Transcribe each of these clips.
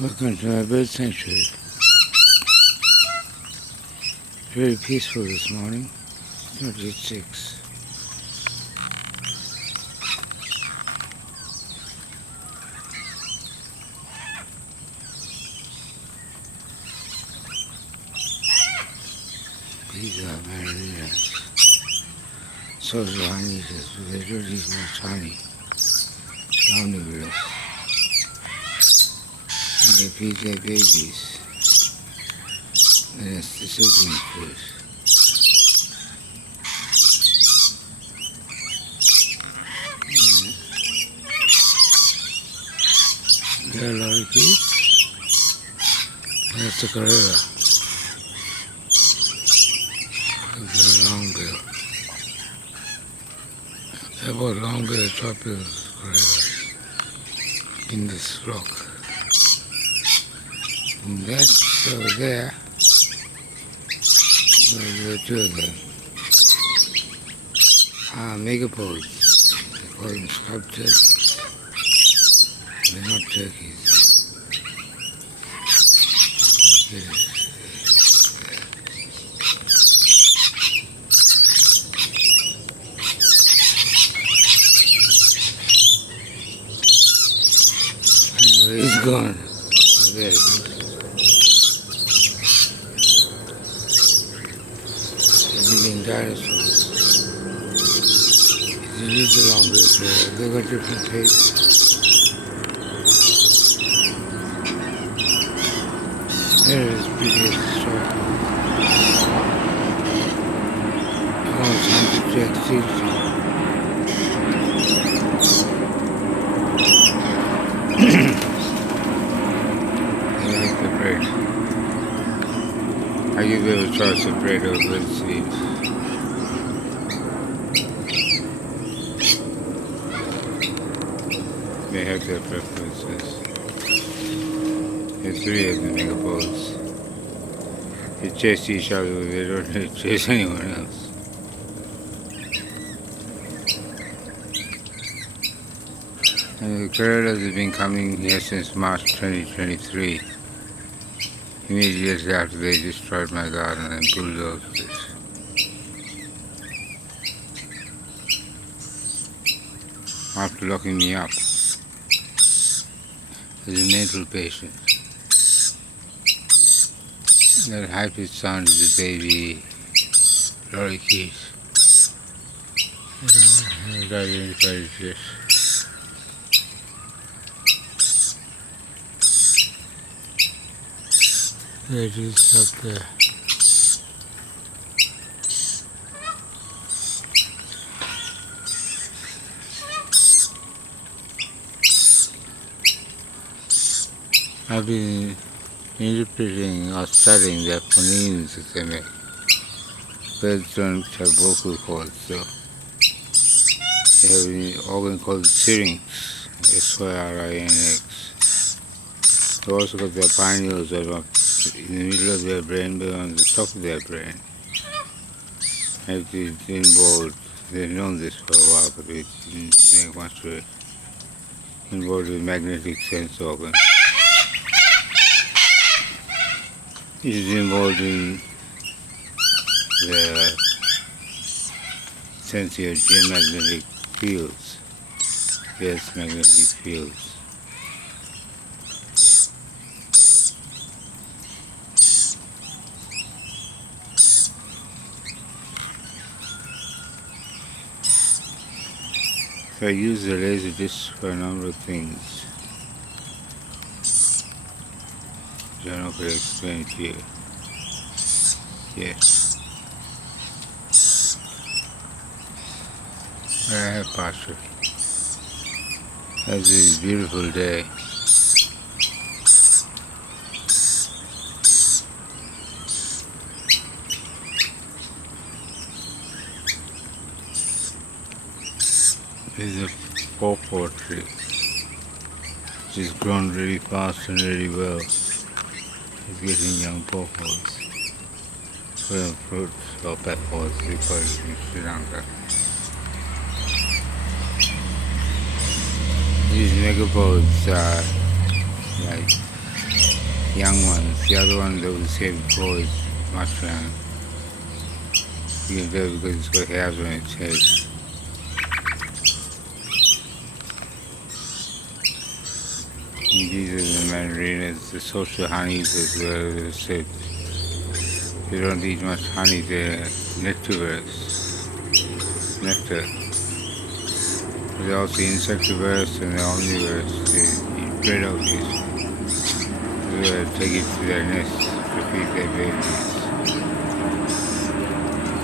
Welcome to my bird sanctuary. Very peaceful this morning. It's not yet 6. These are margaritas. Social honeyeaters, but they don't eat much honey. Omnivorous. And they feed their babies. And that's the sibling food. There are a lot of kids. That's the Carrera. Look at the long bill. They're about long bill, short bill Carreras in this rock. And that's over there. There are two of them. Megapodes. They call them scrub turkeys. They're not turkeys. Anyway, he's gone. There it is. The living dinosaur. These are long billed. They've got different tastes. There it is, pretty as a short. Oh, it's time to check seeds. I like the bread. I give them a choice of bread or bread seeds. They have their preferences. There's 3 of the megapodes. They chase each other, but they don't chase anyone else. And the Carreras have been coming here since March 2023. Immediately after they destroyed my garden and bulldozed it. After locking me up as a mental patient. That high-pitched sound is a baby lorikeet. I haven't identified it yet. There it is up there. I've been interpreting or studying their phonemes that they make. Birds don't have vocal cords, so they have an organ called the syrinx, S-Y-R-I-N-X. They've also got their pineals that are in the middle of their brain, but on the top of their brain. Actually, it's involved, they've known this for a while, but it didn't make much of it. Involved with magnetic sense organ. It is involved in the sensing of geomagnetic fields, yes, magnetic fields. So I use the laser disc for a number of things. I'm not going to explain it here. Yes. I have partially. That's a beautiful day. This is a pawpaw tree. Which has grown really fast and really well. It's getting young pawpaws. Fruit or peppers, we call it in Sri Lanka. These megapodes are like young ones. The other one that we said before is much young. You can tell because it's got hairs on its head. And these are the mandarinas, the social honeys as well, as I said. They don't eat much honey, they're nectarverse, nectar. They're also insectivorous and they're omnivorous. They eat bread of this. They take it to their nest to feed their babies.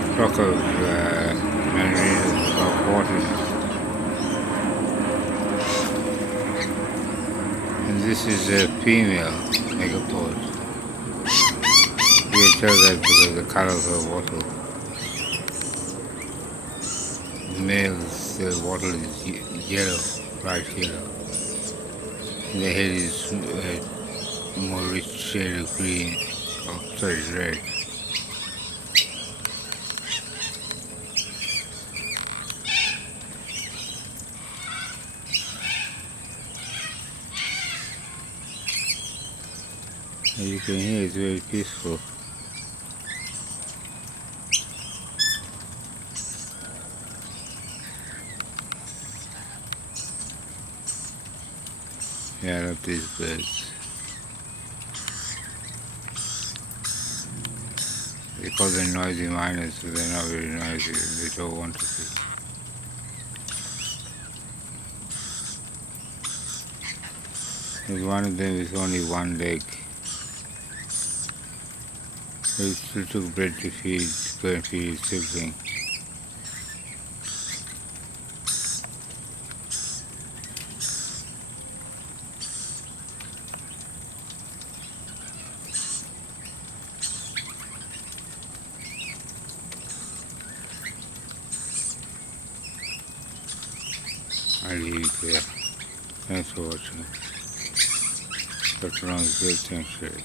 A flock of mandarinas is about 40. And this is a female megapod. You can tell that because of the color of her wattle. The male's wattle is yellow, bright yellow. And the head is more rich shade of green, red. As you can hear, it's very peaceful. Yeah, I love these birds. They call them noisy miners, but they're not very noisy. They don't want to be. There's one of them with only one leg. He still took bread to go and feed his sibling. I'll leave it there. Thanks for watching. Dr. Ron's Bird Sanctuary.